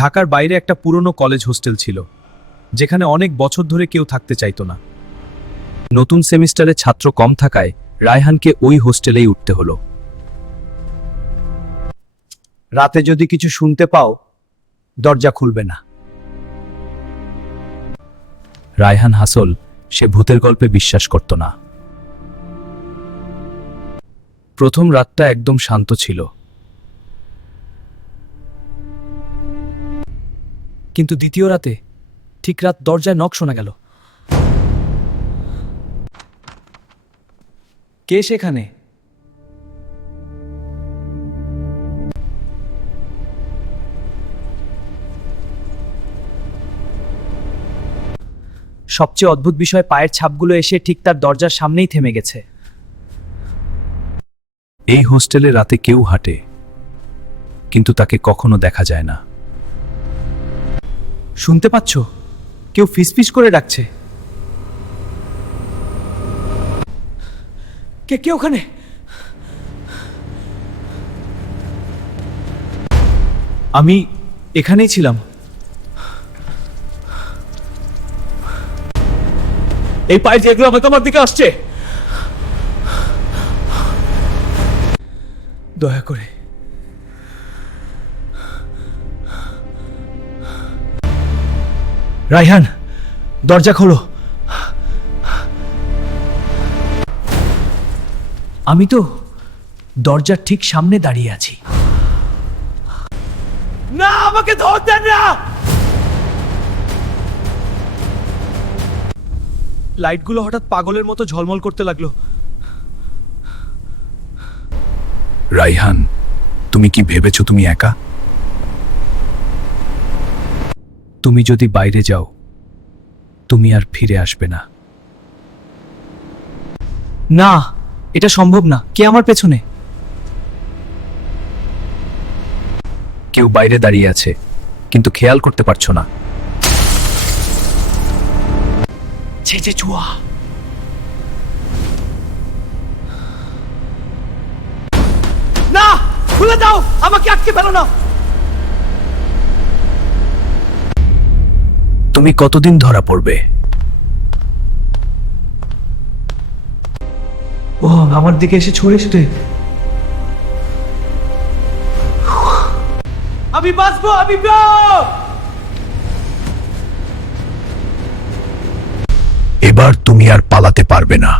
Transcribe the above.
ঢাকার বাইরে একটা পুরনো কলেজ হোস্টেল ছিল, যেখানে অনেক বছর ধরে কেউ থাকতে চাইতো না। নতুন সেমিস্টারে ছাত্র কম থাকায় রায়হানকে ওই হোস্টেলেই উঠতে হলো। রাতে যদি কিছু শুনতে পাও, দরজা খুলবে না। রায়হান হাসল, সে ভূতের গল্পে বিশ্বাস করত না। প্রথম রাতটা একদম শান্ত ছিল, কিন্তু দ্বিতীয় রাতে ঠিক রাত দরজায় নক শোনা গেল। কে সেখানে? সবচেয়ে অদ্ভুত বিষয়, পায়ের ছাপগুলো এসে ঠিক তার দরজার সামনেই থেমে গেছে। এই হোস্টেলে রাতে কেউ হাঁটে, কিন্তু তাকে কখনো দেখা যায় না। শুনতে পাচ্ছ? কেউ ফিসফিস করে ডাকছে। কে ওখানে? আমি এখানেই ছিলাম। এই পায়ে যেগুলো আমাকে আমার দিকে আসছে, দয়া করে রায়হান, দরজা খোলো। আমি তো দরজার ঠিক সামনে দাঁড়িয়ে আছি। না, আমাকে ধরতেন না। লাইটগুলো হঠাৎ পাগলের মতো ঝলমল করতে লাগলো। রায়হান, তুমি কি ভেবেছো তুমি একা? তুমি যদি বাইরে যাও, তুমি আর ফিরে আসবে না। না, এটা সম্ভব না। কে আমার পেছনে? কেউ বাইরে দাঁড়িয়ে আছে, কিন্তু খেয়াল করতে পারছো না। চুয়া। না, খুলে দাও, আমাকে আটকে ফেলো না। তুমি কতদিন ধরা পড়বে? ও আমার দিকে এসে ছড়ে। আমি বাঁচবো, আমি এবার তুমি আর পালাতে পারবে না।